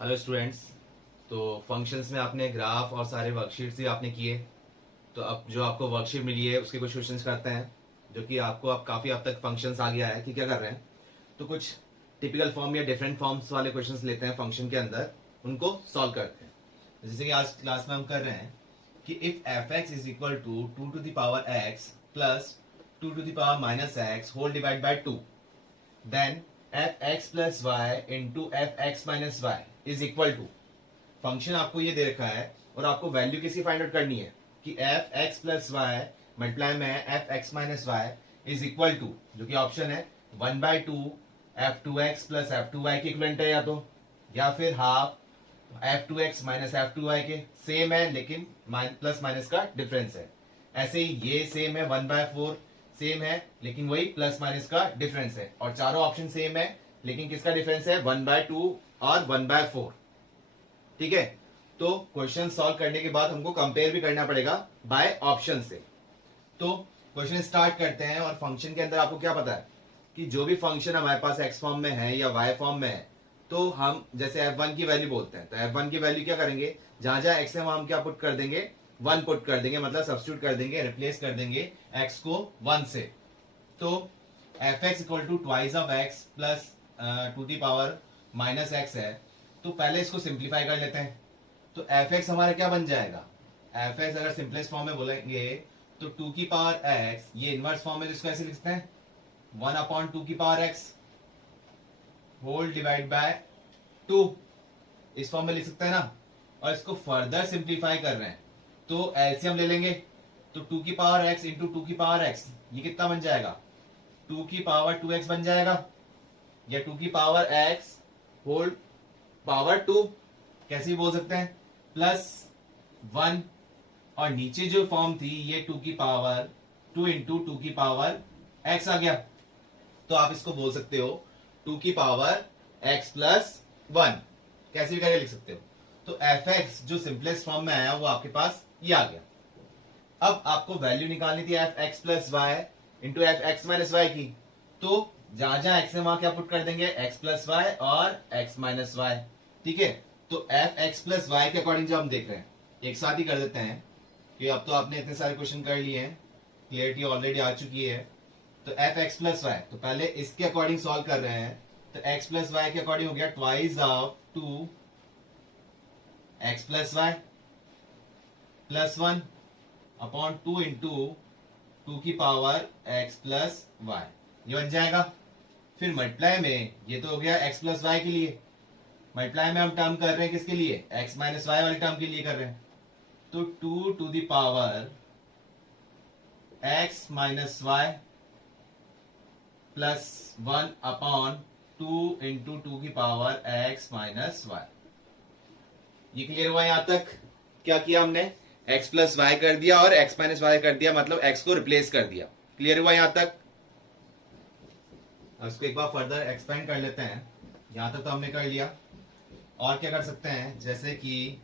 Hello students. तो functions में आपने ग्राफ और सारे वर्कशीट्स भी आपने किए। तो अब जो आपको वर्कशीट मिली है उसके कुछ क्वेश्चंस करते हैं, जो कि आपको अब काफ़ी हद तक फंक्शंस आ गया है कि क्या कर रहे हैं। तो कुछ टिपिकल फॉर्म या डिफरेंट फॉर्म्स वाले क्वेश्चंस लेते हैं फंक्शन के अंदर, उनको सॉल्व करते हैं। जैसे कि आज क्लास में हम कर रहे हैं कि if f x is equal to two the power x plus two the power minus x whole divide by two, then f x plus y into f x minus Y is equal to. Function आपको ये दे रखा है और आपको value किसकी find out करनी है कि F x plus Y multiply में F x minus Y is equal to, जो कि ऑप्शन है 1/2 F two X plus F two Y की इक्विवेलेंट है, या फिर half F two X minus F two Y के। सेम है लेकिन प्लस माइनस का डिफरेंस है। ऐसे ही ये सेम है 1/4, सेम है लेकिन वही प्लस माइनस का डिफरेंस है। और चारों ऑप्शन सेम है लेकिन किसका डिफरेंस है 1/2 और 1/4। ठीक है, तो क्वेश्चन सॉल्व करने के बाद हमको कंपेयर भी करना पड़ेगा बाय ऑप्शन से। तो क्वेश्चन स्टार्ट करते हैं। और फंक्शन के अंदर आपको क्या पता है कि जो भी फंक्शन हमारे पास एक्स फॉर्म में है या वाई फॉर्म में है, तो हम जैसे f1 की वैल्यू बोलते हैं, तो f1 की वैल्यू क्या करेंगे, जहां जहां x है वहां हम क्या पुट कर देंगे 1 पुट कर देंगे, मतलब सब्स्टिट्यूट कर देंगे, रिप्लेस कर देंगे x को 1 से। तो f x equal to twice of x plus two the power minus x है। तो पहले इसको सिंप्लीफाई कर लेते हैं। तो एफ एक्स हमारा क्या बन जाएगा, एफ एक्स अगर सिंपलेस्ट फॉर्म में बोलेंगे तो 2 की पावर x, ये इनवर्स फॉर्म में तो इसको ऐसे लिखते हैं 1/2 की power x whole divide by 2, इस फॉर्म में लिख सकते हैं ना। और इसको फर्दर सिंप्लीफाई कर रहे हैं तो एलसीएम ले लेंगे। तो 2 की पावर x इंटू 2 की पावर x, ये कितना बन जाएगा 2 की पावर 2x बन जाएगा, या 2 की पावर x होल पावर 2 कैसे बोल सकते हैं प्लस 1। और नीचे जो फॉर्म थी ये 2 की पावर 2 इंटू 2 की पावर x आ गया। तो आप इसको बोल सकते हो 2 की पावर x प्लस 1, कैसे भी करके लिख सकते हो। तो एफ एक्स जो सिंपलेस्ट फॉर्म में आया वो आपके पास ये आ गया। अब आपको वैल्यू निकालनी थी f x plus y into f x minus y की। तो जहां जहां एक्स है वहां क्या पुट कर देंगे एक्स प्लस वाई और एक्स माइनस वाई। ठीक है, तो एफ एक्स प्लस वाई के अकॉर्डिंग जो हम देख रहे हैं एक साथ ही कर देते हैं कि अब तो आपने इतने सारे क्वेश्चन कर लिए हैं, क्लियरिटी ऑलरेडी आ चुकी है। तो एफ एक्स प्लस वाई, तो पहले इसके अकॉर्डिंग सॉल्व कर रहे हैं। तो एक्स प्लस वाई के अकॉर्डिंग हो गया twice of 2 x plus y plus 1 upon 2 into 2 की पावर एक्स प्लस वाई, ये बन जाएगा। फिर मल्टीप्लाई में ये तो हो गया एक्स प्लस वाई के लिए, मल्टीप्लाई में हम टर्म कर रहे हैं किसके लिए एक्स माइनस वाई वाले टर्म के लिए कर रहे हैं। तो 2 to the power x minus y plus 1 upon 2 into 2 की पावर एक्स माइनस वाई। ये क्लियर हुआ यहां तक। क्या किया हमने, x प्लस वाई कर दिया और x माइनस वाई कर दिया, मतलब x को रिप्लेस कर दिया। क्लियर हुआ यहां तक। अब इसको एक बार फर्दर एक्सपेंड कर लेते हैं। यहां तक तो हमने कर लिया। और क्या कर सकते हैं, जैसे कि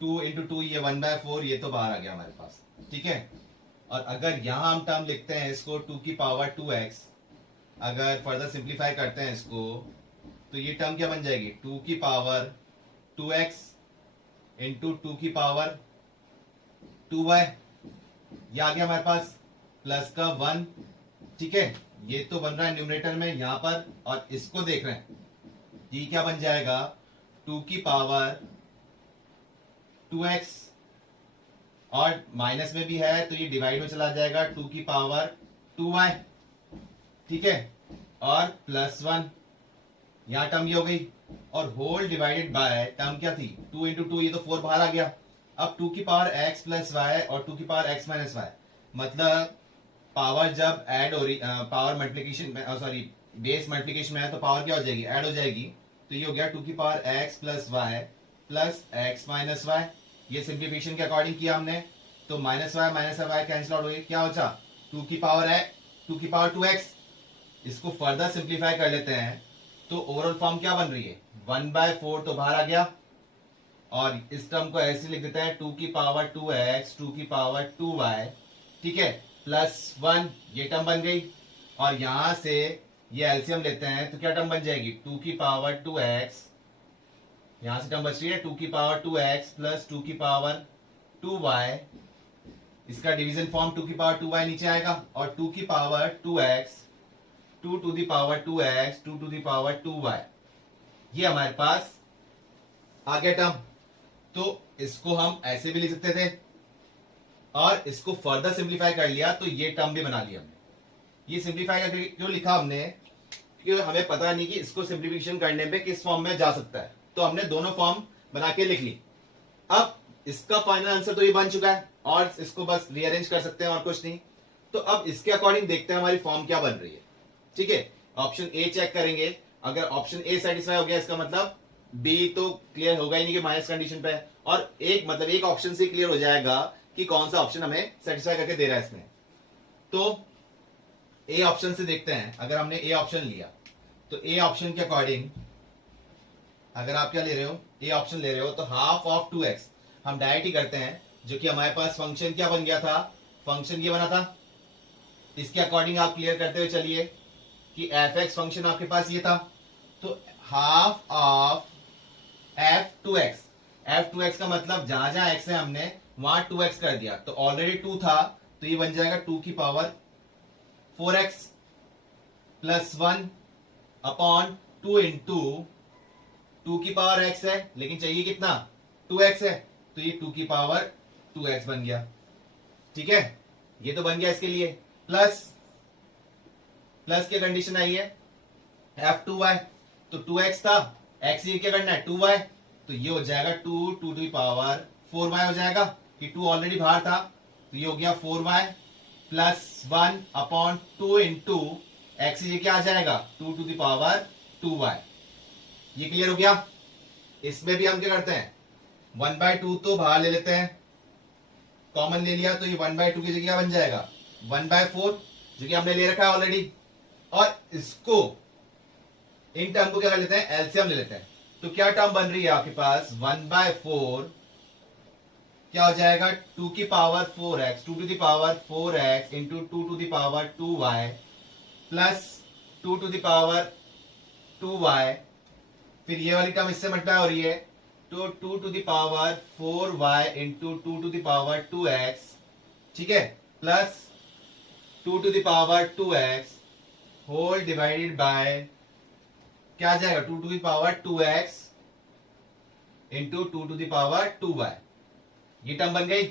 2 इंटू 2 ये 1/4, ये तो बाहर आ गया हमारे पास। ठीक है, और अगर यहां हम टर्म लिखते हैं इसको 2 की पावर 2x, अगर फर्दर सिंप्लीफाई करते हैं इसको तो ये टर्म क्या बन जाएगी 2 की पावर 2x इंटू 2 की पावर 2y, ये आ गया हमारे पास प्लस का 1। ठीक है, ये तो बन रहा है न्यूमरेटर में यहां पर, और इसको देख रहे हैं ये क्या बन जाएगा 2 की पावर 2x, और माइनस में भी है तो ये डिवाइड में चला जाएगा 2 की पावर 2y। ठीक है, और प्लस 1, यहां टर्म ये हो गई, और होल डिवाइडेड बाय टर्म क्या थी 2 इंटू 2, ये तो 4 बाहर आ गया। अब 2 की पावर x प्लस वाई और 2 की पावर x माइनस वाई, मतलब पावर जब ऐड हो रही, पावर मल्टीप्लिकेशन में, सॉरी बेस मल्टीप्लिकेशन में है तो पावर क्या हो जाएगी ऐड हो जाएगी। तो ये हो गया 2 की पावर x प्लस वाई प्लस x माइनस वाई। ये सिंप्लीफिकेशन के अकॉर्डिंग किया हमने। तो माइनस वाई कैंसिल आउट हो गई, क्या हो जा 2 की पावर 2x। इसको फर्दर सिंप्लीफाई कर लेते हैं तो ओवरऑल फॉर्म क्या बन रही है 1/4 तो बाहर आ गया, और इस टर्म को ऐसे लिख देते हैं 2 की पावर 2x 2 की पावर 2y। ठीक है, प्लस 1 ये टर्म बन गई, और यहां से ये एलसीएम लेते हैं तो क्या टर्म बन जाएगी 2 की पावर 2x यहां से टर्म बच रही है 2 की पावर 2x प्लस 2 की पावर 2y, इसका डिवीजन फॉर्म 2 की पावर 2y नीचे आएगा, और 2 की power 2x, 2 to the power 2x, 2 to the power 2y, ये हमारे पास आ गया टर्म। तो इसको हम ऐसे भी लिख सकते थे, और इसको फर्दर सिंप्लीफाई कर लिया तो ये टर्म भी बना लिया हमने। ये सिंप्लीफाई करके क्यों लिखा हमने, क्योंकि हमें पता नहीं कि इसको सिंप्लीफिकेशन करने पे किस फॉर्म में जा सकता है, तो हमने दोनों फॉर्म बना के लिख ली। अब इसका फाइनल आंसर तो ये बन चुका है, और इसको बस रीअरेंज कर सकते हैं और कुछ नहीं। तो अब इसके अकॉर्डिंग देखते हैं हमारी फॉर्म क्या बन रही है। ठीक है, ऑप्शन ए चेक करेंगे, अगर ऑप्शन ए सेटिस्फाई हो गया इसका मतलब बी तो क्लियर होगा ही नहीं कि माइनस कंडीशन पे है, और एक ऑप्शन से क्लियर हो जाएगा कि कौन सा ऑप्शन हमें सेटिस्फाई करके दे रहा है इसमें। तो ए ऑप्शन से देखते हैं, अगर हमने ए ऑप्शन लिया तो ए ऑप्शन के अकॉर्डिंग अगर आप क्या ले रहे हो, ए ऑप्शन ले रहे हो, तो हाफ ऑफ 2x हम डायरेक्ट ही करते हैं, जो कि हमारे पास फंक्शन क्या बन गया था, फंक्शन ये बना था। इसके अकॉर्डिंग आप क्लियर करते हुए चलिए कि f(x) फंक्शन आपके पास ये था, तो हाफ ऑफ f(2x) का मतलब जहां जहां x है हमने वहां 2x कर दिया, तो ऑलरेडी 2 था, तो ये बन जाएगा 2 की power 4x plus 1 upon 2 into 2 की पावर x है, लेकिन चाहिए कितना, 2x है, तो ये 2 की पावर 2x बन गया। ठीक है, ये तो बन गया इसके लिए। प्लस की कंडीशन आई है f2y, तो 2x था, x ये क्या करना है 2y, तो ये हो जाएगा 2 टू दी पावर 4y हो जाएगा, कि 2 ऑलरेडी बाहर था, तो ये हो गया 4y plus 1 upon 2 into x, ये क्या आ जाएगा 2 टू दी पावर 2y। ये क्लियर हो गया। इसमें भी हम क्या करते हैं 1/2 तो बाहर ले लेते हैं, कॉमन ले लिया, तो ये 1/2 की जगह बन जाएगा 1/4, जो कि हमने ले रखा है ऑलरेडी, और इसको इन टर्म को क्या कर लेते हैं एलसीएम ले लेते हैं। तो क्या टर्म बन रही है आपके पास 1/4 क्या हो जाएगा 2 की power 4x, 2 to the power 4x into 2 to the power 2y plus 2 to the power 2y, फिर ये वाली टर्म इससे मल्टीप्लाई हो रही है, तो 2 to the power 4y into 2 to the power 2x, ठीक है, plus 2 to the power 2x whole divided by क्या आ जाएगा 2 to the power 2x into 2 to the power 2y। ये टर्म बन गई।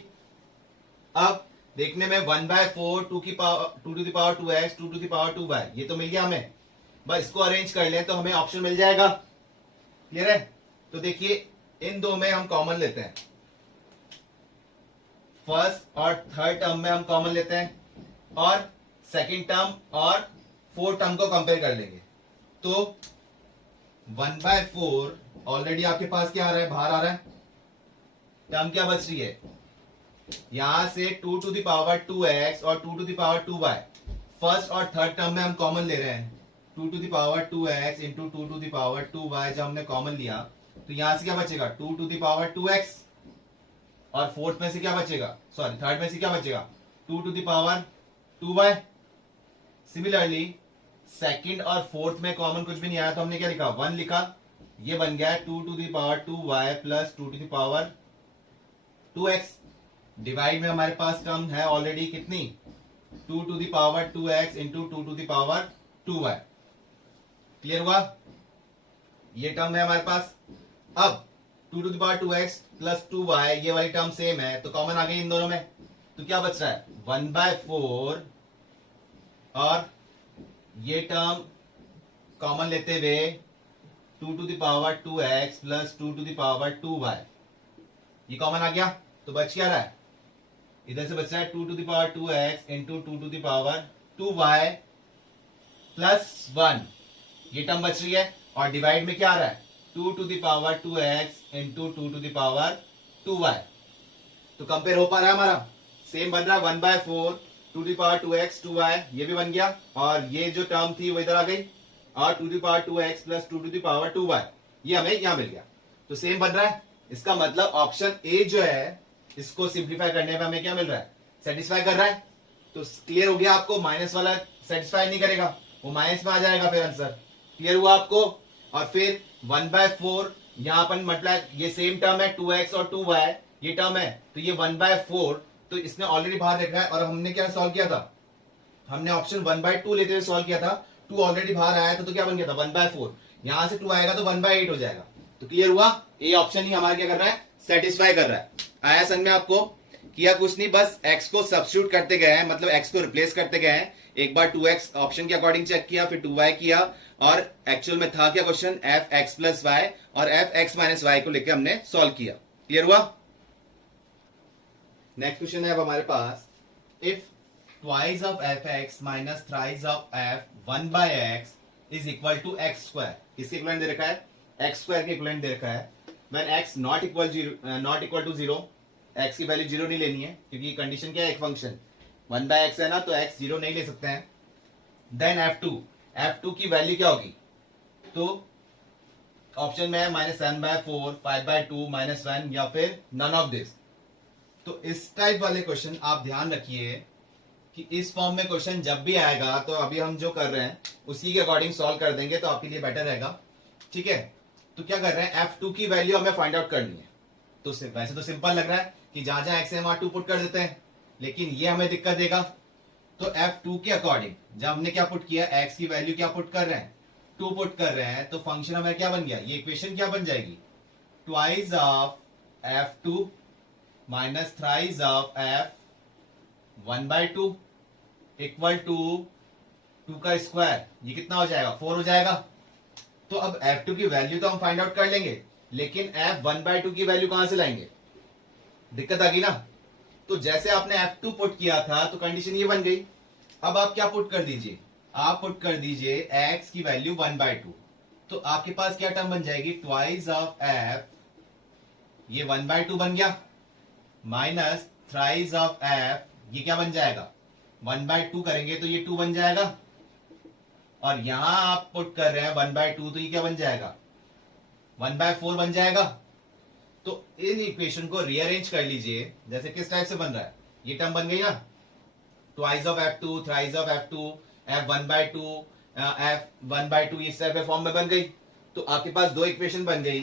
अब देखने में 1/4 2 to the power 2x 2 to the power 2y, ये तो मिल गया हमें, बस इसको अरेंज कर लें तो हमें ऑप्शन मिल जाएगा। क्लियर है। तो देखिए इन दो में हम कॉमन लेते हैं, फर्स्ट और थर्ड टर्म में हम कॉमन लेते हैं, और सेकंड टर्म और फोर्थ टर्म को कंपेयर कर लेंगे। तो 1/4 ऑलरेडी आपके पास क्या आ रहा है, बाहर आ रहा है, टर्म क्या बच रही है, यहां से 2 टू द पावर 2x और 2 to the power 2y, first और थर्ड टर्म में हम कॉमन ले रहे हैं, 2 to the power 2x into 2 to the power 2y, जब हमने कॉमन लिया तो यहां से क्या बचेगा 2 टू द पावर 2x, और फोर्थ में से क्या बचेगा, सॉरी थर्ड में से क्या बचेगा 2 to the power 2y। Similarly second और फोर्थ में कॉमन कुछ भी नहीं आया, तो हमने क्या लिखा 1 लिखा, ये बन गया 2 to the power 2y plus 2 to the power 2x। Divide में हमारे पास टर्म है ऑलरेडी कितनी 2 to the power 2x into 2 to the power 2y। Clear हुआ, ये टर्म है हमारे पास। अब 2 to the power 2x plus 2y, ये वाली टर्म सेम है, तो कॉमन आ गई इन दोनों में, तो क्या बच रहा है 1/4, और ये टर्म कॉमन लेते हुए 2 to the power 2x plus 2 to the power 2y, ये कॉमन आ गया, तो बच क्या रहा है, इधर से बच रहा है 2 to the power 2x into 2 to the power 2y plus 1, ये टर्म बच रही है, और डिवाइड में क्या आ रहा है 2 to the power 2x into 2 to the power 2y। तो कंपेयर हो पा रहा है हमारा, सेम बन रहा है 1/4 2 to the power 2x 2y, ये भी बन गया, और ये जो टर्म थी वो इधर आ गई, और 2 to the power 2x plus 2 to the power 2y, ये हमें यहां मिल गया, तो सेम बन रहा है। इसका मतलब ऑप्शन ए जो है इसको सिंप्लीफाई करने पे हमें क्या मिल रहा है, सेटिस्फाई कर रहा है। तो क्लियर हो गया आपको, माइनस वाला सेटिस्फाई नहीं करेगा, वो माइनस में आ जाएगा फिर आंसर। क्लियर हुआ आपको। और फिर 1/4 यहाँ अपन मतलब ये सेम टर्म है 2x और 2y, ये टर्म है तो ये 1/4, तो इसने ऑलरेडी बाहर रखा है। और हमने क्या सॉल्व किया था, हमने ऑप्शन 1/2 लेते हुए सॉल्व किया था, 2 ऑलरेडी बाहर आया था तो क्या बन गया था 1/4, यहां से 2 आएगा तो 1/8 हो जाएगा। तो क्लियर हुआ, ये ऑप्शन ही हमारा क्या कर रहा है, सेटिस्फाई कर रहा है। आया समझ में आपको, किया कुछ नहीं, बस x को सब्स्टिट्यूट करते गए हैं, मतलब x को रिप्लेस करते गए हैं। एक बार 2x ऑप्शन के अकॉर्डिंग चेक किया, फिर 2y किया, और एक्चुअल में था क्या क्वेश्चन fx प्लस y, और fx माइनस y को लेकर हमने सॉल्व किया। क्लियर हुआ। नेक्स्ट क्वेश्चन है अब हमारे पास, if twice of fx minus thrice of f 1/x is equal to x square, इसके इक्विवेलेंट दे रखा है, x स्क्वायर के इक्विवेलेंट दे रखा है। When x not equal to 0, x की वैल्यू 0 नहीं लेनी है, क्योंकि कंडीशन क्या है, एक फंक्शन 1/x है ना, तो x 0 नहीं ले सकते हैं। देन f2 की वैल्यू क्या होगी, तो ऑप्शन में है -7/4, 5/2, -1 या फिर नन ऑफ दिस। तो इस टाइप वाले क्वेश्चन आप ध्यान रखिए कि इस फॉर्म में क्वेश्चन जब भी आएगा तो अभी हम जो कर रहे हैं उसी के अकॉर्डिंग सॉल्व कर देंगे, तो आपके लिए बेटर रहेगा। ठीक है, तो क्या कर रहे हैं, f2 की वैल्यू हमें फाइंड आउट करनी है। तो वैसे तो सिंपल लग रहा है कि जहां जहां x है वहां 2 पुट कर देते हैं, लेकिन ये हमें दिक्कत देगा। तो f2 के अकॉर्डिंग जब हमने क्या पुट किया, x की वैल्यू क्या पुट कर रहे हैं, 2 पुट कर रहे हैं, तो फंक्शन हमें क्या बन गया, ये इक्वेशन क्या बन जाएगी, twice of f2 minus thrice of f 1/2 equal to 2 का स्क्वायर, ये कितना हो जाएगा, 4 हो जाएगा। तो अब f2 की वैल्यू तो हम फाइंड आउट कर लेंगे, लेकिन f 1/2 की वैल्यू कहां से लाएंगे, दिक्कत आ गई ना। तो जैसे आपने f2 पुट किया था तो कंडीशन ये बन गई। अब आप क्या पुट कर दीजिए, आप पुट कर दीजिए x की वैल्यू 1/2, तो आपके पास क्या टर्म बन जाएगी, ट्वाइस ऑफ f, ये 1/2 बन गया, माइनस थ्राइस ऑफ f, ये क्या बन जाएगा, 1/2 करेंगे तो ये 2 बन जाएगा, और यहां आप पुट कर रहे हैं 1/2, तो ये क्या बन जाएगा, 1/4 बन जाएगा। तो इन इक्वेशन को रीअरेंज कर लीजिए, जैसे किस टाइप से बन रहा है, ये टर्म बन गई ना, twice of f2, thrice of f2, f 1/2, f 1/2, इस टाइप के फॉर्म में बन गई। तो आपके पास दो इक्वेशन बन गई,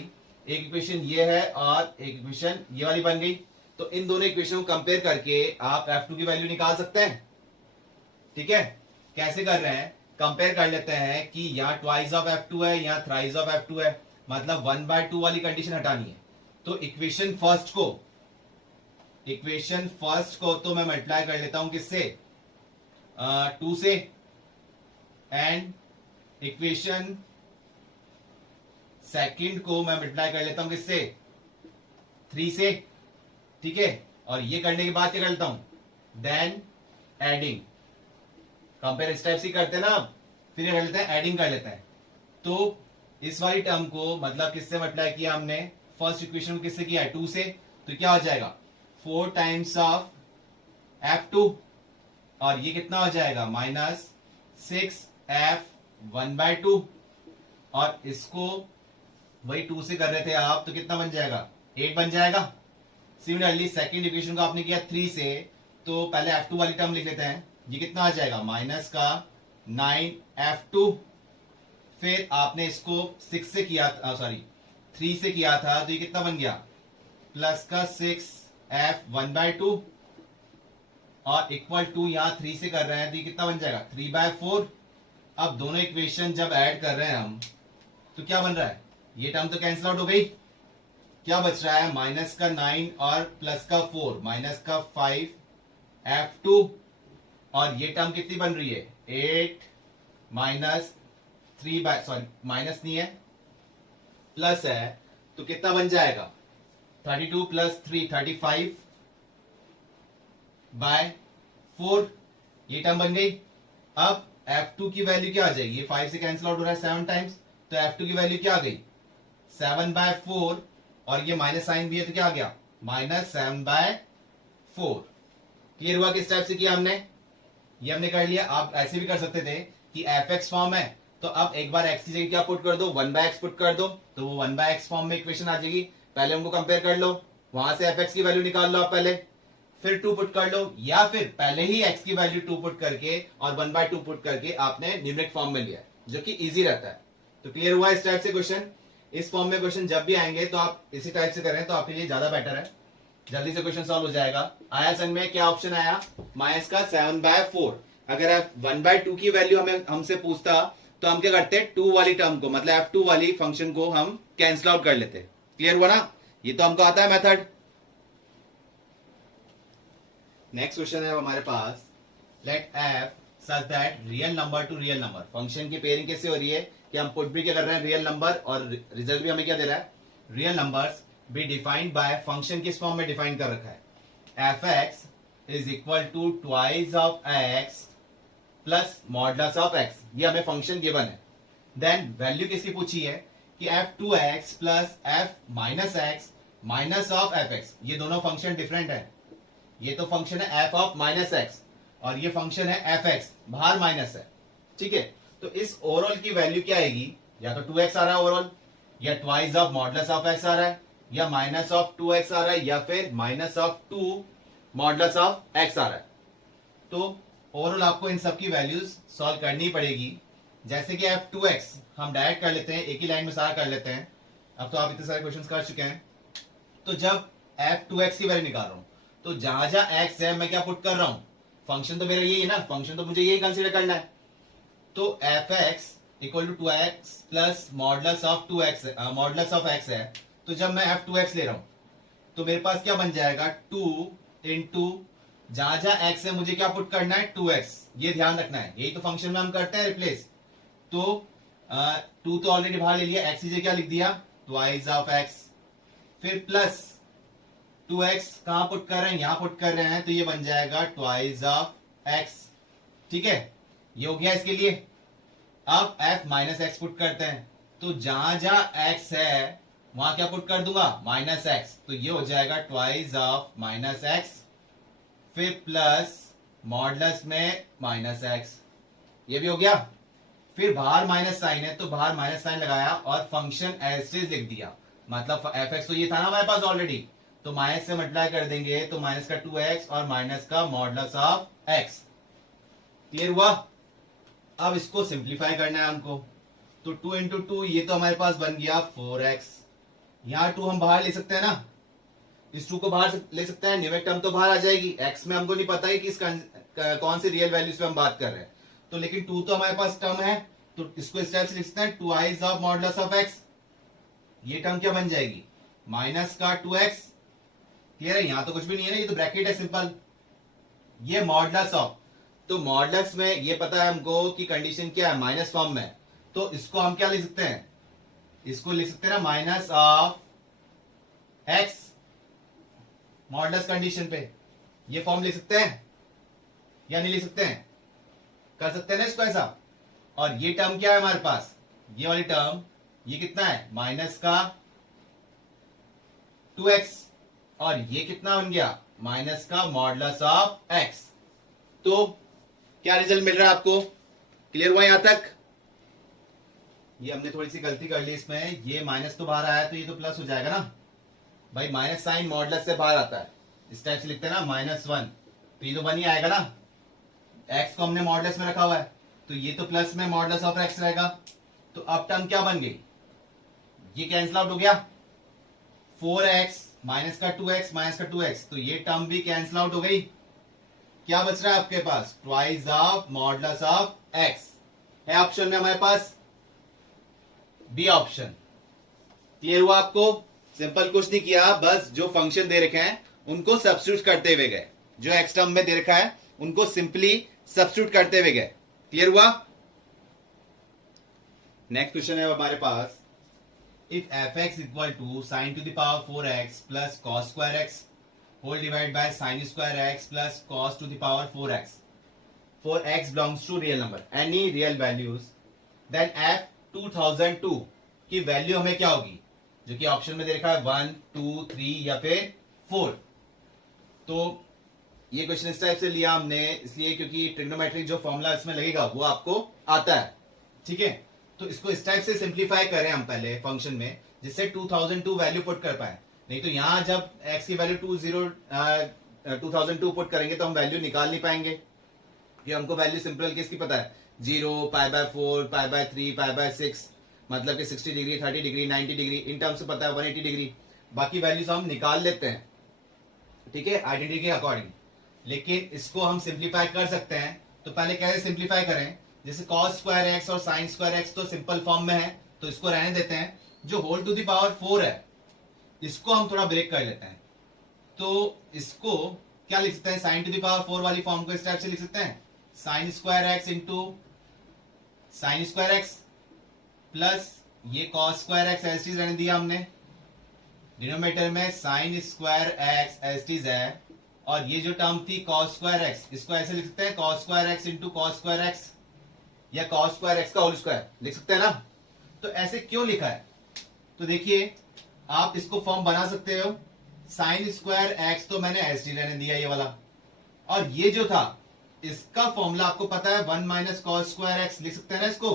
एक इक्वेशन ये है और एक इक्वेशन ये वाली बन गई। तो इन दोनों इक्वेशन को कंपेयर करके आप f2 की वैल्यू निकाल सकते हैं। ठीक है, कैसे कर रहे हैं, कंपेयर कर लेते हैं कि यहाँ ट्वाइस ऑफ f2 है, यहाँ थ्राइस ऑफ f2 है, मतलब 1/2 वाली कंडीशन हटानी है। तो इक्वेशन फर्स्ट को तो मैं मल्टीप्लाई कर लेता हूं किससे, 2 से, एंड इक्वेशन सेकंड को मैं मल्टीप्लाई कर लेता हूं किससे, 3 से। ठीक है, और ये करने के बाद क्या कर लेता हूं, देन एडिंग, कंपेयर इस टाइप से करते हैं ना, फिर कर लेते हैं एडिंग कर लेते हैं। तो इस वाली टर्म को मतलब किससे मल्टीप्लाई किया हमने, फर्स्ट इक्वेशन को किससे किया है, 2 से, तो क्या हो जाएगा 4 टाइम्स ऑफ f2, और ये कितना हो जाएगा -6f 1/2, और इसको वही 2 से कर रहे थे आप, तो कितना बन जाएगा 8 बन जाएगा। सिमिलरली सेकंड इक्वेशन को आपने किया 3 से, तो पहले f2 वाली टर्म लिख लेते हैं, ये कितना आ जाएगा माइनस का 9f2, फिर आपने इसको 6 से किया, सॉरी 3 से किया था, तो ये कितना बन गया प्लस का 6f 1/2, और इक्वल टू यहां 3 से कर रहे हैं तो ये कितना बन जाएगा 3/4। अब दोनों इक्वेशन जब ऐड कर रहे हैं हम, तो क्या बन रहा है, ये टर्म तो कैंसिल आउट हो गई, क्या बच रहा है माइनस का 9 और प्लस का 4, माइनस का 5f2, और ये टर्म कितनी बन रही है 8 माइनस 3 सॉरी माइनस नहीं है प्लस है, तो कितना बन जाएगा 32 प्लस 3 35/4, ये टर्म बन गई। अब f2 की वैल्यू क्या आ जाएगी, ये 5 से कैंसिल आउट हो रहा है 7 टाइम्स, तो f2 की वैल्यू क्या आ गई 7/4, और ये माइनस साइन भी है तो क्या आ गया -7/4। क्लियर हुआ किस टाइप से किया हमने, ये हमने कर लिया। आप ऐसे भी कर सकते थे कि fx फॉर्म है, तो अब एक बार x की जगह क्या पुट कर दो 1/x पुट कर दो, तो वो 1/x फॉर्म में इक्वेशन आ जाएगी। पहले उनको कंपेयर कर लो, वहां से fx की वैल्यू निकाल लो आप पहले, फिर 2 पुट कर लो, या फिर पहले ही x की वैल्यू 2 पुट करके और 1/2 पुट करके आपने न्यूमेरिक फॉर्म में लिया, जो कि इजी रहता है। तो क्लियर हुआ इस टाइप से क्वेश्चन। इस फॉर्म में क्वेश्चन जब भी आएंगे तो आप इसी टाइप से करें तो आपके लिए ज्यादा बेटर है, जल्दी से क्वेश्चन सॉल्व हो जाएगा। आया सन में क्या ऑप्शन आया, माइनस का 7/4। अगर आप 1/2 की वैल्यू हमें हमसे पूछता तो हम क्या करते, 2 वाली टर्म को मतलब f2 वाली फंक्शन को हम कैंसिल आउट कर लेते। क्लियर हुआ ना, ये तो हमको आता है मेथड। नेक्स्ट क्वेश्चन है हमारे पास, let f such that real number to real number. Function की पेयरिंग कैसे हो रही है कि हम पुट भी क्या कर रहे हैं, रियल नंबर, और रिजल्ट भी हमें क्या दे रहा है, real numbers be defined by, function किस फॉर्म में डिफाइन कर रखा है, fx is equal to twice of x plus modulus of x, ये हमें फंक्शन गिवन है। देन वैल्यू किसकी पूछी है कि f2x plus f minus x minus of fx, ये दोनों फंक्शन डिफरेंट है। ये तो फंक्शन है f ऑफ माइनस x और ये फंक्शन है fx, बाहर माइनस है, ठीक है। तो इस ओवरऑल की वैल्यू क्या आएगी, या तो 2x आ रहा है ओवरऑल, या twice of modulus of x आ रहा है, या माइनस ऑफ 2x आ रहा है, या फिर minus of 2 modulus of x आ रहा है। तो ओवरऑल आपको इन सब की वैल्यूज सॉल्व करनी पड़ेगी। जैसे कि f2x हम डायरेक्ट कर लेते हैं, एक ही लाइन में सारा कर लेते हैं। अब तो आप इतने सारे क्वेश्चंस कर चुके हैं। तो जब f2x की वैल्यू निकाल रहा हूं तो जहां जहां x है मैं क्या पुट कर रहा हूं, फंक्शन तो मेरा यही है ना, फंक्शन तो मुझे यही कंसीडर करना है। तो fx equal to 2x plus modulus of 2x, modulus of x है। तो जब मैं f2x ले रहा हूं तो मेरे पास क्या बन जाएगा, 2 इंटू जहां जहां x है मुझे क्या पुट करना है, 2x, ये ध्यान रखना है, यही तो फंक्शन में हम करते हैं रिप्लेस। तो 2 तो ऑलरेडी बाहर ले लिया, x चीजें क्या लिख दिया, ट्वाइस ऑफ x, फिर प्लस 2x कहां पुट कर रहे हैं, यहां पुट कर रहे हैं, तो ये बन जाएगा ट्वाइस ऑफ x, ठीक है, ये हो गया इसके लिए। अब f माइनस एक्स पुट करते हैं, तो जहां जहां x है वहां क्या पुट कर दूंगा, माइनस एक्स, तो ये हो जाएगा ट्वाइस ऑफ माइनस एक्स, फिर प्लस मॉडुलस में माइनस एक्स, ये भी हो गया। फिर बाहर माइनस साइन है तो बाहर माइनस साइन लगाया और फंक्शन एज इट इज लिख दिया, मतलब fx तो ये था ना हमारे पास ऑलरेडी, तो माइनस से मल्टीप्लाई कर देंगे तो माइनस का 2x और माइनस का मॉडुलस ऑफ x। क्लियर हुआ। अब इसको सिंप्लीफाई करना है हमको, तो 2 इंटू 2 ये तो हमारे पास बन गया 4x, यहां 2 हम बाहर ले सकते हैं ना, इस 2 को बाहर ले सकते हैं, न्यूमेरिक टर्म तो बाहर आ जाएगी। x में हमको नहीं पता है कि इस कौन सी रियल वैल्यूज पे हम बात कर रहे हैं, तो लेकिन 2 तो हमारे पास टर्म है, तो इसको इस टाइप से लिख सकते हैं, twice of modulus of x, ये टर्म क्या बन जाएगी, माइनस का 2x। क्लियर है, यहां तो कुछ भी नहीं है ना, ये तो ब्रैकेट है सिंपल। ये मॉडुलस ऑफ, तो मॉडुलस में ये पता है हमको कि कंडीशन क्या है, माइनस फॉर्म में, तो इसको हम क्या लिख सकते हैं, इसको लिख सकते हैं ना minus of x, modulus condition पे ये फॉर्म लिख सकते हैं या नहीं लिख सकते हैं, कर सकते हैं ना इसको ऐसा। और ये टर्म क्या है हमारे पास, ये वाली टर्म, ये कितना है, माइनस का 2x, और ये कितना बन गया, माइनस का मॉडुलस ऑफ x। तो क्या रिजल्ट मिल रहा है आपको, क्लियर हुआ यहां तक। ये हमने थोड़ी सी गलती कर ली इसमें, ये माइनस तो बाहर आया तो ये तो प्लस हो जाएगा ना भाई, माइनस साइन मॉडुलस से बाहर आता है, इस टाइप से लिखते हैं ना -1, तो ये तो 1 ही आएगा ना, x को हमने मॉडुलस में रखा हुआ है, तो ये तो प्लस में मॉडुलस ऑफ x रहेगा। तो अब टर्म क्या बन गई, ये कैंसिल आउट हो गया, 4x माइनस का 2x माइनस का 2x, तो ये टर्म भी कैंसिल आउट हो गई। क्या बच रहा है आपके पास, twice of modulus of x है ऑप्शन में हमारे पास, बी ऑप्शन। क्लियर हुआ आपको, सिंपल कुछ नहीं किया, बस जो फंक्शन दे रखे हैं उनको सब्स्टिट्यूट करते हुए गए, जो एक्स टर्म में दे रखा है उनको सिंपली सब्स्टिट्यूट करते हुए गए। क्लियर हुआ। नेक्स्ट क्वेश्चन है हमारे पास, if fx equal to sine to the power 4x plus cos square x whole divide by sine square x plus cos to the power 4x for x belongs to real number any real values then f 2002 की value हमें क्या होगी, जो कि option में दे रखा है 1 2 3 या फिर 4। तो ये क्वेश्चन इस टाइप से लिया हमने इसलिए क्योंकि ट्रिग्नोमेट्रिक जो फॉर्मूला इसमें लगेगा वो आपको आता है, ठीक है। तो इसको इस टाइप से सिंप्लीफाई करें हम पहले फंक्शन में, जिससे 2002 वैल्यू पुट कर पाए, नहीं तो यहां जब x की वैल्यू 2002 पुट करेंगे तो हम वैल्यू निकाल नहीं पाएंगे। ये हमको वैल्यू सिंपल किसकी पता है, 0 π/4 π/3 π/6, मतलब कि 60 degree, 30 degree, 90 degree, in terms से पता है 180 डिग्री, बाकी वैल्यूज हम निकाल लेते हैं, ठीक है, आइडेंटिटी के अकॉर्डिंग। लेकिन इसको हम सिंप्लीफाई कर सकते हैं, तो पहले कैसे सिंप्लीफाई करें, जैसे cos स्क्वायर एक्स और sin स्क्वायर एक्स तो सिंपल फॉर्म में है, तो इसको रहने देते हैं। जो होल टू द पावर 4 है, इसको हम थोड़ा ब्रेक कर लेते हैं, तो इसको क्या लिख सकते हैं, sin टू द पावर 4 वाली फॉर्म को इस टाइप से लिख सकते हैं, sin square x into sin square x plus ये cos square x as it is रहने दिया हमने, डिनोमिनेटर में sin square x as it is है, और ये जो टर्म थी cos स्क्वायर एक्स, इसको ऐसे लिख सकते हैं cos square x into cos square x, या cos स्क्वायर एक्स का होल स्क्वायर लिख सकते हैं ना। तो ऐसे क्यों लिखा है, तो देखिए आप इसको फॉर्म बना सकते हो, sin स्क्वायर एक्स तो मैंने एस टी रहने दिया ये वाला, और ये जो था इसका फॉर्मूला आपको पता है 1 माइनस कॉस स्क्वायर एक्स, लिख सकते हैं ना इसको,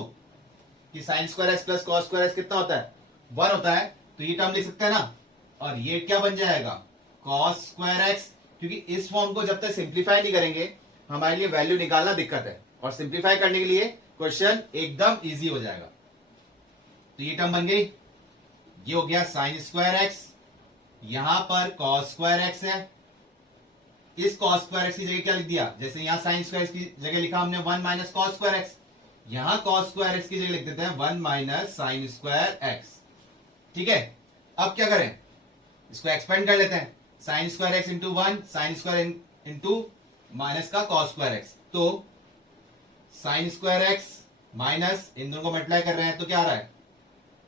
कि sin square x plus cos square x कितना होता है, 1 होता है, तो ये टर्म लिख सकते हैं ना, और ये क्या बन जाएगा कॉस स्क्वायर एक्स, क्योंकि इस फॉर्म को जब तक सिंप्लीफाई नहीं करेंगे हमारे लिए वैल्यू निकालना दिक्कत है, और सिंप्लीफाई करने के लिए क्वेश्चन एकदम इजी हो जाएगा। तो ये टर्म बन गई, ये हो गया sin स्क्वायर एक्स, यहां पर cos स्क्वायर एक्स है, इस cos स्क्वायर एक्स की जगह क्या लिख दिया, जैसे यहां sin स्क्वायर एक्स की जगह लिखा हमने 1 माइनस कॉस स्क्वायर एक्स, यहां cos स्क्वायर एक्स की जगह लिख देते हैं 1 माइनस sin स्क्वायर एक्स, ठीक है। अब क्या करें, इसको एक्सपेंड कर लेते हैं, sin square x into 1 sin square into minus का cos स्क्वायर एक्स, तो sin स्क्वायर एक्स माइनस इन दोनों को मल्टीप्लाई कर रहे हैं, तो क्या आ रहा है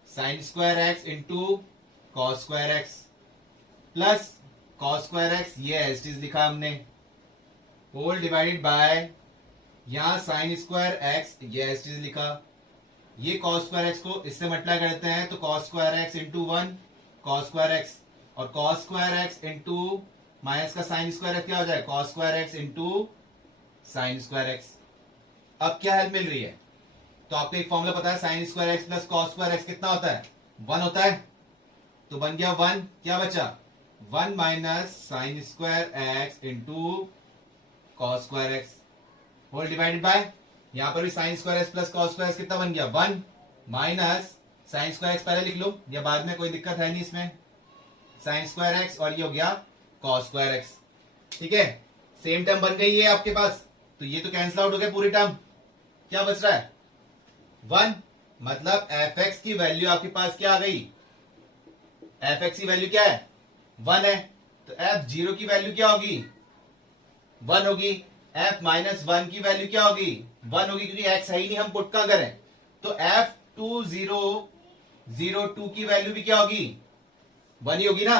sin square x into cos square x plus cos square x, ये एज इट इज लिखा हमने, होल डिवाइडेड बाय यहां sin स्क्वायर एक्स, ये एज इट इज लिखा, ये cos स्क्वायर एक्स को इससे मल्टीप्लाई कर देते हैं, तो cos square x into 1 cos square x, और cos square x into minus का sin स्क्वायर एक्स क्या हो जाए cos square x into sin square x. अब क्या हेल्प मिल रही है, तो आपको एक फॉर्मूला पता है sin square x plus cos square x कितना होता है 1 होता है, तो बन गया 1, क्या बचा 1 minus sin square x into cos square x, whole divided by यहां पर भी sin square x plus cos square x कितना बन गया 1 माइनस sin स्क्वायर एक्स पहले लिख लो, या बाद में कोई दिक्कत है नहीं इसमें, sin स्क्वायर एक्स और ये हो गया cos स्क्वायर एक्स, ठीक है। सेम टर्म बन गई है आपके पास, तो ये तो कैंसिल आउट हो गया पूरी टर्म, क्या बच रहा है 1, मतलब fx की वैल्यू आपके पास क्या आ गई, fx की वैल्यू क्या है 1 है, तो f0 की वैल्यू क्या होगी 1 होगी, f माइनस 1 की वैल्यू क्या होगी 1 होगी, क्योंकि x है ही नहीं, हम पुट का करें, तो f2002 की वैल्यू भी क्या होगी 1 ही होगी ना,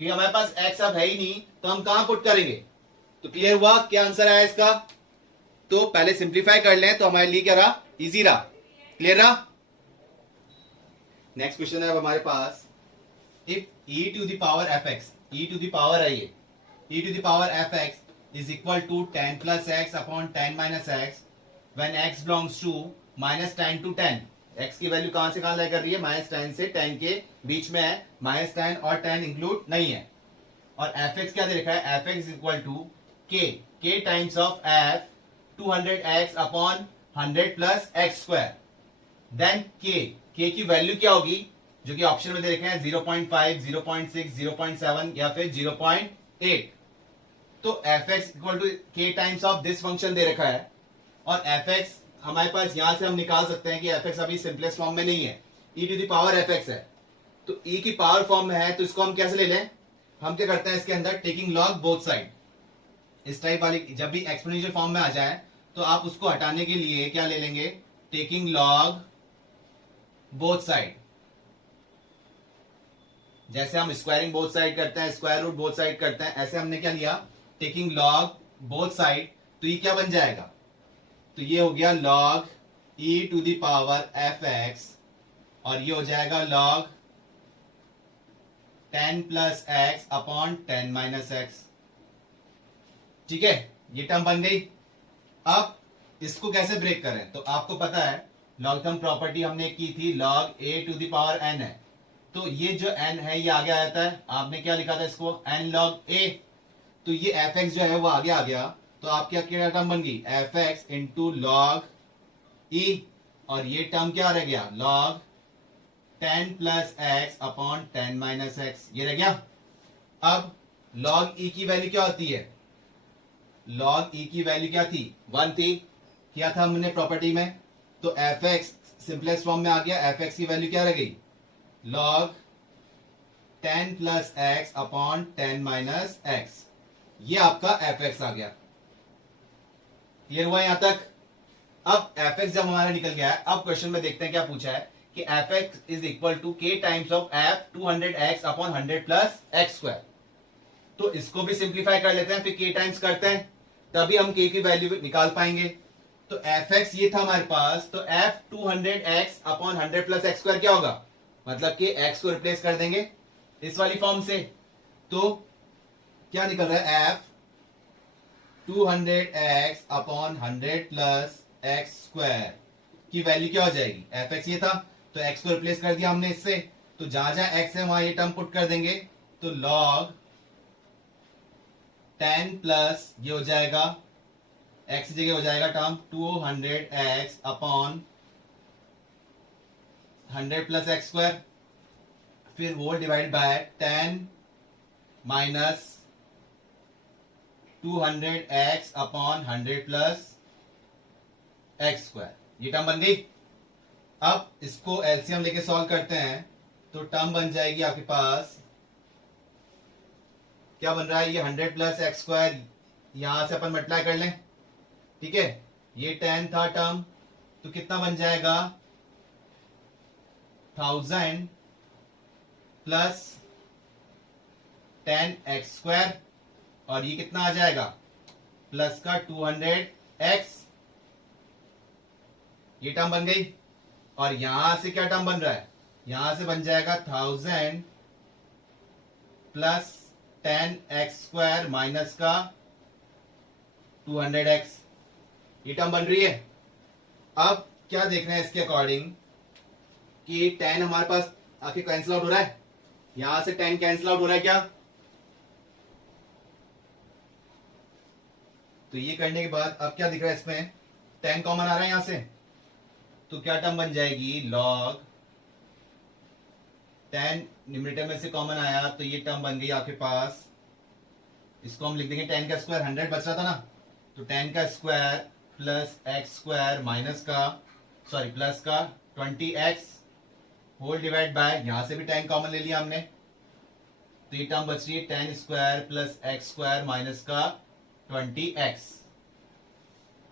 क्योंकि हमारे पास x अब है ही नहीं, तो हम कहां पुट करेंगे। तो क्लियर हुआ क्या आंसर आया इसका, तो पहले सिंप्लीफाई कर लें तो हमारे लिए क्या रहा, इजी रहा, क्लियर रहा। नेक्स्ट क्वेश्चन है अब हमारे पास, if e to the power fx, e to the power है ये, e to the power fx is equal to tan plus x upon tan minus x when x belongs to minus tan to tan, x की value कहां से कहां लाई कर रही है, minus tan से tan के बीच में है, माइनस tan और tan इंक्लूड नहीं है, और fx क्या दे रखा है, fx is equal to k times of f 200x upon 100 plus x square, then k की वैल्यू क्या होगी, जो कि ऑप्शन में दे रखे हैं 0.5, 0.6, 0.7 या फिर 0.8, तो fx equal to k times of this function दे रखा है, और fx हमारे पास यहां से हम निकाल सकते हैं कि fx अभी सिंपलेस्ट फॉर्म में नहीं है, e to the power fx है, तो e की पावर फॉर्म में है, तो इसको हम कैसे ले लें, हम क्या करते हैं इसके अंदर टेकिंग लॉग बोथ साइड, इस टाइप वाली जब भी एक्सपोनेंशियल फॉर्म में आ जाए तो आप उसको हटाने के लिए क्या ले लेंगे, टेकिंग लॉग बोथ साइड, जैसे हम स्क्वायरिंग बोथ साइड करते हैं, स्क्वायर रूट बोथ साइड करते हैं, ऐसे हमने क्या लिया टेकिंग लॉग बोथ साइड, तो ये क्या बन जाएगा, तो ये हो गया log e to the power fx, और ये हो जाएगा log tan plus x upon tan minus x, ठीक है, ये टर्म बन गई। अब इसको कैसे ब्रेक करें, तो आपको पता है लॉगरिथम प्रॉपर्टी हमने की थी, log a to the power n है, तो ये जो n है ये आगे आ जाता है, आपने क्या लिखा था इसको n log a, तो ये fx जो है वो आगे आ गया, तो आपकी क्या टर्म बन गई fx इंटू लॉग e, और ये टर्म क्या रह गया log 10 plus x upon 10 minus x, ये रह गया। अब लॉग ई की वैल्यू क्या होती है? लॉग ई की वैल्यू क्या थी? 1 थी। क्या था हमने प्रॉपर्टी में? तो एफ एक्स सिंपलेस्ट फॉर्म में आ गया। एफ एक्स की वैल्यू क्या रह गई? Log 10 plus x upon 10 minus x, ये आपका एफ एक्स आ गया। क्लियर हुआ यहां तक? अब एफ एक्स जब हमारा निकल गया है, अब क्वेश्चन में देखते हैं क्या पूछा है कि F x is equal to K times of F 200 X upon 100 plus x square. तो इसको भी सिंप्लीफाई कर लेते हैं, फिर के टाइम्स करते हैं, तभी हम के की वैल्यू निकाल पाएंगे। तो एफ एक्स ये था हमारे पास, तो F 200 X upon 100 plus x square क्या होगा? मतलब कि एक्स को रिप्लेस कर देंगे इस वाली फॉर्म से, तो क्या निकल रहा है? F 200 X upon 100 plus x square की वैल्यू क्या हो जाएगी? एफ एक्स ये था, तो एक्स को रिप्लेस कर दिया हमने इससे, तो जहां जहां एक्स है वहां ये टर्म पुट कर देंगे, तो लॉग 10 प्लस ये हो जाएगा, एक्स की जगह हो जाएगा term 200 X upon 100 plus x square, फिर वो divide by 10 minus 200 X upon 100 plus x square, ये टर्म बन गई। अब इसको एलसीएम लेके सॉल्व करते हैं, तो टर्म बन जाएगी आपके पास, क्या बन रहा है? ये 100 प्लस एक्स स्क्वायर, यहां से अपन मल्टीप्लाई कर लें, ठीक है। ये 10 था टर्म, तो कितना बन जाएगा? 1000 प्लस 10 एक्स स्क्वायर, और ये कितना आ जाएगा? प्लस का 200 एक्स, ये टर्म बन गई। और यहां से क्या टर्म बन रहा है? यहां से बन जाएगा 1000 प्लस 10 एक्स स्क्वायर माइनस का 200 एक्स, ये टर्म बन रही है। अब क्या देखना है इसके अकॉर्डिंग कि 10 हमारे पास आके कैंसिल आउट हो रहा है, यहां से 10 कैंसिल आउट हो रहा है क्या? तो ये करने के बाद अब क्या दिख रहा है इसमें? 10 कॉमन आ रहा है यहां से, तो क्या टर्म बन जाएगी? लॉग 10 न्यूमरेटर में से कॉमन आया, तो ये टर्म बन गई आपके पास, इसको हम लिख देंगे 10 का स्क्वायर, 100 बच रहा था ना, तो 10 का square plus x square minus का, सॉरी प्लस का 20x होल डिवाइड बाय, यहां से भी 10 कॉमन ले लिया हमने, तो ये टर्म बच रही है 10 square plus x square minus का 20x,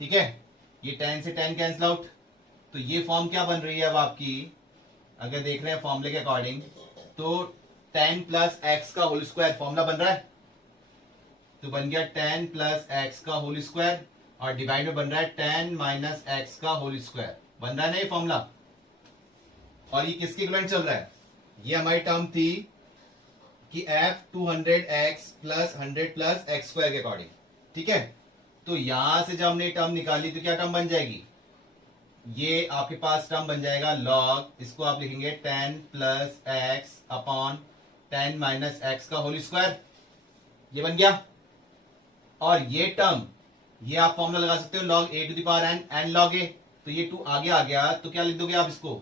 ठीक है। ये 10 से 10 कैंसिल आउट, तो ये फॉर्म क्या बन रही है अब आपकी? अगर देख रहे हैं फॉर्मूले के अकॉर्डिंग, तो 10 प्लस एक्स का होल स्क्वायर फॉर्मूला बन रहा है, तो बन गया 10 प्लस एक्स का होल स्क्वायर, और डिवाइड में बन रहा है 10 माइनस एक्स का होल स्क्वायर, बन रहा है ना ये फॉर्मूला। और ये किसके इक्विवेलेंट चल रहा है? ये हमारी टर्म थी कि F 200 x plus 100 plus x square के अकॉर्डिंग, ठीक है। तो यहां से जब हमने टर्म निकाली, तो क्या टर्म बन जाएगी? ये आपके पास टर्म बन जाएगा लॉग, इसको आप लिखेंगे 10 plus x upon 10 minus x का होल स्क्वायर, ये बन गया। और ये टर्म, ये आप फॉर्मूला लगा सकते हो log A to the power N, N log A, तो ये 2 आगे आ गया, तो क्या लिख दोगे आप इसको?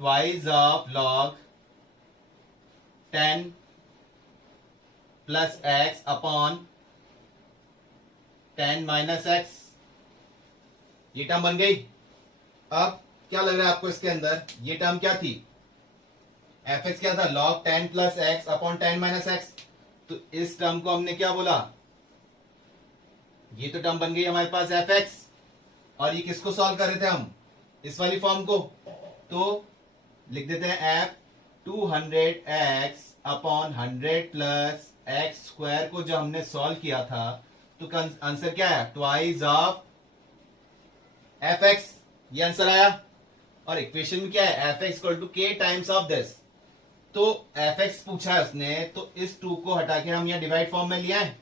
Twice of log 10 plus x upon 10 minus x, ये टर्म बन गई। अब क्या लग रहा है आपको इसके अंदर? ये टर्म क्या थी? एफ एक्स क्या था? Log 10 plus x upon 10 minus x, तो इस टर्म को हमने क्या बोला? ये तो टर्म बन गई हमारे पास एफ एक्स, और ये किसको सॉल्व कर रहे थे हम? इस वाली फॉर्म को, तो लिख देते हैं F 200 X upon 100 plus x square को जो हमने सॉल्व किया था, तो आंसर क्या है? ट्वाइस ऑफ एफ एक्स, ये आंसर आया। और इक्वेशन में क्या है? F x equal to K times of this, तो एफ एक्स पूछा है उसने, तो इस 2 को हटा के हम यहाँ डिवाइड फॉर्म में लिया है,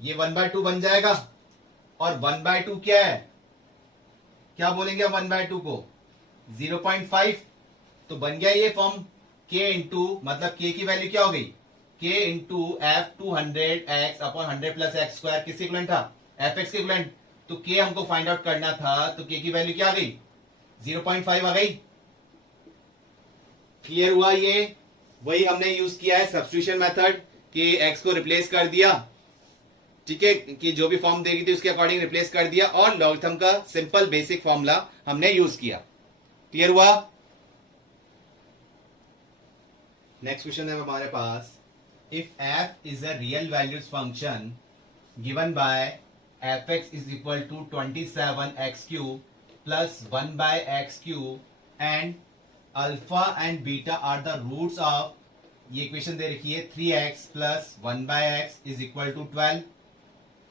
ये 1/2 बन जाएगा। और 1/2 क्या है? क्या बोलेंगे 1/2 को? 0.5, तो बन गया ये फॉर्म k इंटू, मतलब k की वैल्यू क्या हो गई? k into F 200 X upon 100 plus x square, किसके इक्विवेलेंट था? एफ एक्स के इक्विवेलेंट। तो k हमको फाइंड आउट करना था, तो k की वैल्यू क्या आ गई? 0.5 आ गई। क्लियर हुआ? ये वही हमने यूज किया है सब्स्टिट्यूशन मेथड कि एक्स को रिप्लेस कर दिया, ठीक है, कि जो भी फॉर्म देगी थी उसके अकॉर्डिंग रिप्लेस कर दिया, और लॉगरिथम का सिंपल बेसिक फॉर्मूला हमने यूज किया। क्लियर हुआ? नेक्स्ट क्वेश्चन है हमारे पास, if F is a real values function given by F x is equal to 27x cube plus 1/x cube and alpha and beta are the roots of, ये equation दे रखी है 3x plus 1/x is equal to 12,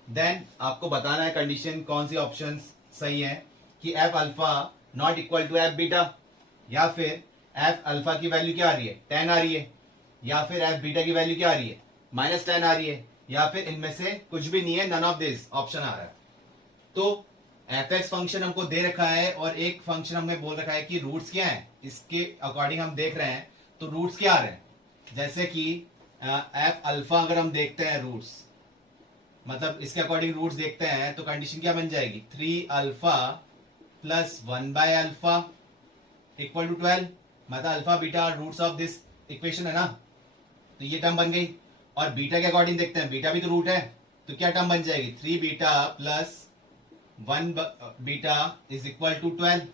then आपको बताना है condition कौन C option सही है, कि f alpha not equal to F beta, या फिर एफ अल्फा की वैल्यू क्या आ रही है 10 आ रही है, या फिर एफ बीटा की वैल्यू क्या आ रही है -10 आ रही है, या फिर इनमें से कुछ भी नहीं है, नन ऑफ दिस ऑप्शन आ रहा है। तो एफ एक्स फंक्शन हमको दे रखा है और एक फंक्शन हमने बोल रखा है कि रूट्स क्या है, इसके अकॉर्डिंग हम देख रहे हैं। तो रूट्स क्या आ रहे हैं, जैसे कि एफ अल्फा अगर हम देखते हैं रूट्स, मतलब इसके अकॉर्डिंग रूट्स देखते हैं, तो कंडीशन क्या बन जाएगी 3 अल्फा प्लस 1/अल्फा इक्वल टू 12, मतलब alpha beta roots of this equation है ना, तो ये टर्म बन गई। और बीटा के अकॉर्डिंग देखते हैं, बीटा भी तो रूट है, तो क्या टर्म बन जाएगी 3 beta plus 1 beta is equal to 12,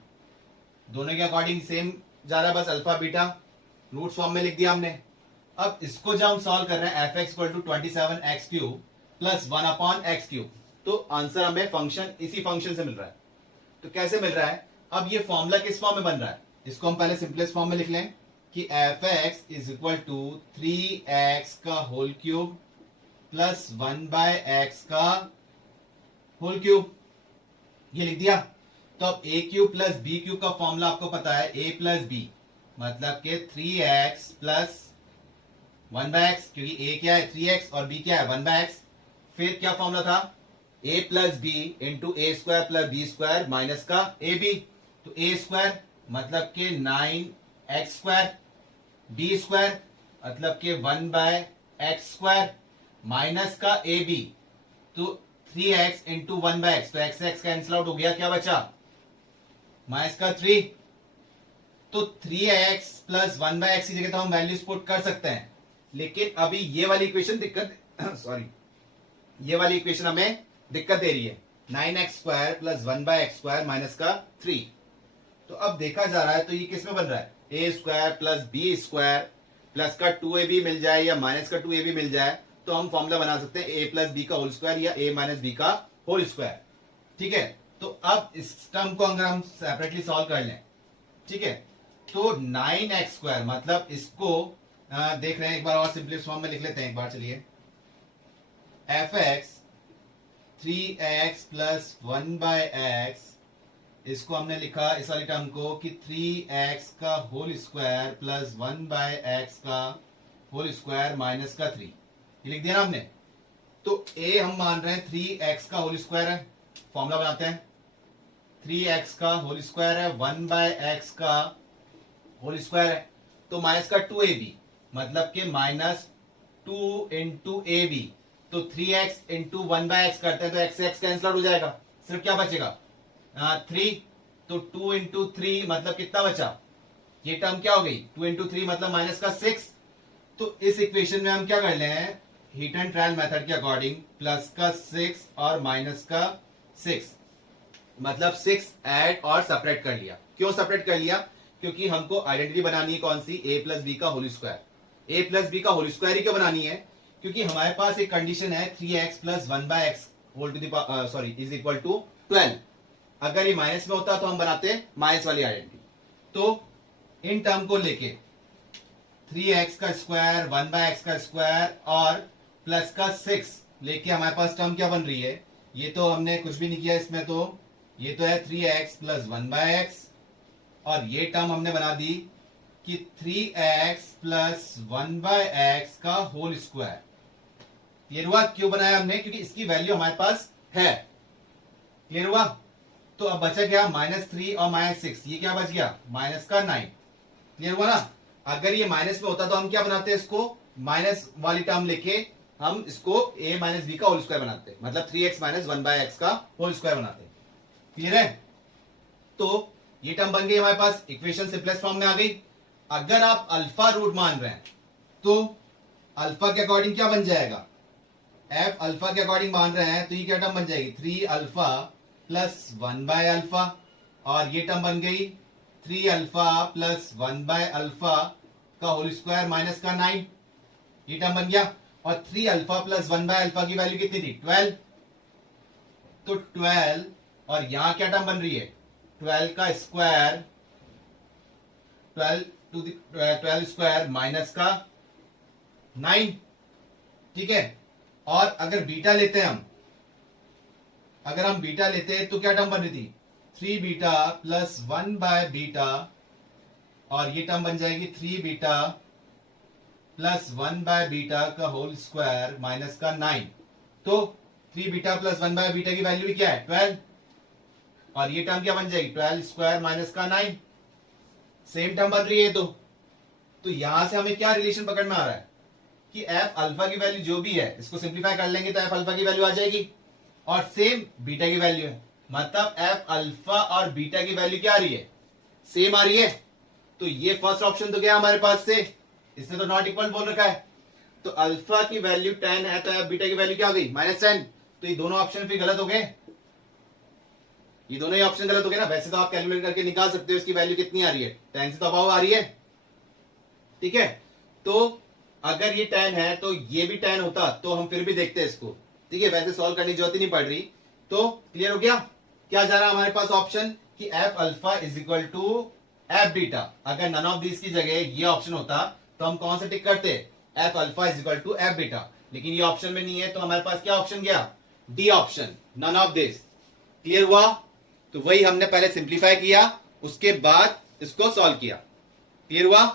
दोनों के अकॉर्डिंग सेम जा रहा है, बस अल्फा बीटा रूट फॉर्म में लिख दिया हमने। अब इसको जब हम सॉल्व कर रहे हैं f x equal to 27x cube plus 1/x cube, तो आंसर हमें फंक्शन इसी फंक्शन से मिल रहा है। तो कैसे मिल रहा है, अब ये फॉर्मूला किस फॉर्म में बन रहा है, इसको हम पहले सिंपलेस्ट फॉर्म में लिख लें कि F x is equal to 3x का होल क्यूब प्लस 1/x का होल क्यूब, ये लिख दिया। तो अब a cube plus b cube का फॉर्मूला आपको पता है, a प्लस बी मतलब के 3x प्लस 1/x, क्योंकि a क्या है 3x और b क्या है 1/x। फिर क्या फॉर्मूला था, a plus b into a square plus B square minus का ए बी, तो a स्क्वायर मतलब के 9x स्क्वायर, b स्क्वायर मतलब के 1/x स्क्वायर माइनस का ए बी, तो 3x इंटू 1/x, तो x x कैंसिल आउट हो गया, क्या बचा माइनस का 3, तो 3x प्लस 1/x की जगह तो हम वैल्यूज पुट कर सकते हैं, लेकिन अभी ये वाली इक्वेशन दिक्कत सॉरी ये वाली इक्वेशन हमें दिक्कत दे रही है, 9x square plus 1/x square minus का 3। तो अब देखा जा रहा है तो ये किस में बन रहा है, A square plus B square plus का 2ab मिल जाए या माइनस का 2ab मिल जाए, तो हम फॉर्मूला बना सकते हैं a प्लस बी का होल स्क्वायर या a माइनस बी का होल स्क्वायर। ठीक है, तो अब इस टर्म को अगर हम सेपरेटली सॉल्व कर लें, ठीक है, तो 9x स्क्वायर मतलब इसको देख रहे हैं, एक बार और सिंपलेस्ट फॉर्म में लिख लेते हैं एक बार, चलिए F x 3x plus 1/x, इसको हमने लिखा इस वाली टर्म को कि 3x का होल स्क्वायर प्लस 1/x का होल स्क्वायर माइनस का 3, ये लिख दिया ना हमने। तो a हम मान रहे हैं 3x का होल स्क्वायर है, फॉर्मूला बनाते हैं, 3x का होल स्क्वायर है 1/x का होल स्क्वायर है, तो माइनस का 2ab मतलब के -2 इंटू ए बी, तो 3x इंटू 1/x करते हैं तो x से x कैंसिल आउट हो जाएगा, सिर्फ क्या बचेगा 3, तो 2 इंटू 3 मतलब कितना बचा, ये टर्म क्या हो गई 2 इंटू 3 मतलब माइनस का 6। तो इस इक्वेशन में हम क्या कर ले हैं, हीट एंड ट्रायल मेथड के अकॉर्डिंग प्लस का 6 और माइनस का 6, मतलब 6 ऐड और सेपरेट कर लिया। क्यों सेपरेट कर लिया, क्योंकि हमको आइडेंटिटी बनानी है कौन सी, a प्लस बी का whole square. a plus b का होल स्क्वायर ही क्यों बनानी है, क्योंकि हमारे पास एक कंडीशन है 3x plus 1/x whole to the sorry is equal to 12, अगर ये माइनस में होता तो हम बनाते माइनस वाली आइडेंटिटी। तो इन टर्म को लेके 3x का स्क्वायर 1/x का स्क्वायर और प्लस का 6 लेके हमारे पास टर्म क्या बन रही है, ये तो हमने कुछ भी नहीं किया इसमें, तो ये तो है 3x प्लस 1/x, और ये टर्म हमने बना दी कि 3x प्लस 1/x का होल स्क्वायर। क्लियर हुआ क्यों बनाया हमने, क्योंकि इसकी वैल्यू हमारे पास है। क्लियर हुआ, तो अब बचा क्या -3 और -6, ये क्या बच गया माइनस का 9। क्लियर हुआ ना, अगर ये माइनस में होता तो हम क्या बनाते हैं, इसको माइनस वाली टर्म लेके हम इसको a माइनस बी का होल स्क्वायर बनाते हैं, मतलब 3x माइनस 1/x का होल स्क्वायर बनाते हैं। क्लियर है, तो ये टर्म बन गई हमारे पास, इक्वेशन सिंपलेस्ट फॉर्म में आ गई। अगर आप अल्फा रूट मान रहे हैं तो अल्फा के अकॉर्डिंग क्या बन जाएगा, एफ अल्फा के अकॉर्डिंग मान रहे हैं तो ये क्या टर्म बन जाएगी 3 अल्फा प्लस 1 बाय अल्फा, और ये टर्म बन गई 3 अल्फा प्लस 1 बाय अल्फा का होल स्क्वायर माइनस का 9, ये टर्म बन गया। और 3 अल्फा प्लस 1 बाय अल्फा की वैल्यू कितनी थी 12, तो 12 और यहां क्या टर्म बन रही है 12 का स्क्वायर, 12 स्क्वायर माइनस का 9, ठीक है। और अगर बीटा लेते हैं हम, अगर हम बीटा लेते हैं तो क्या टर्म बन रही थी 3 बीटा प्लस 1 बाय बीटा, और ये टर्म बन जाएगी 3 बीटा प्लस 1 बाय बीटा का होल स्क्वायर माइनस का 9, तो 3 बीटा प्लस 1 बाय बीटा की वैल्यू क्या है 12, और ये टर्म क्या बन जाएगी 12 स्क्वायर माइनस का 9, सेम टर्म बन रही है। तो यहां से हमें क्या रिलेशन पकड़ में आ रहा है कि एफ अल्फा की वैल्यू जो भी है इसको सिंप्लीफाई कर लेंगे तो एफ अल्फा की वैल्यू आ जाएगी, और सेम बीटा की वैल्यू है, मतलब एफ अल्फा और बीटा की वैल्यू क्या आ रही है सेम आ रही है। तो ये फर्स्ट ऑप्शन तो क्या हमारे पास से, इसने तो नॉट इक्वल बोल रखा है, तो अल्फा की वैल्यू 10 है तो एफ बीटा की वैल्यू क्या हो गई -10, तो ये दोनों ऑप्शन फिर गलत हो गए, ये दोनों ही ऑप्शन गलत हो गए ना। वैसे तो आप कैलकुलेट करके निकाल सकते हो इसकी वैल्यू कितनी आ रही है, 10 से तो अबव आ रही है, ठीक है। तो अगर ये 10 है तो ये भी 10 होता तो हम फिर भी देखते हैं इसको, ठीक है, वैसे सॉल्व करने की जरूरत ही नहीं पड़ रही। तो क्लियर हो गया, क्या जा रहा है हमारे पास ऑप्शन कि f alpha is equal to F beta, अगर नन ऑफ दिस की जगह ये ऑप्शन होता तो हम कौन सा टिक करते F alpha is equal to F beta, लेकिन ये ऑप्शन में नहीं है तो हमारे पास क्या ऑप्शन गया D option, none of this. Clear हुआ, तो वही हमने पहले सिंप्लीफाई किया उसके बाद इसको सॉल्व किया। क्लियर हुआ।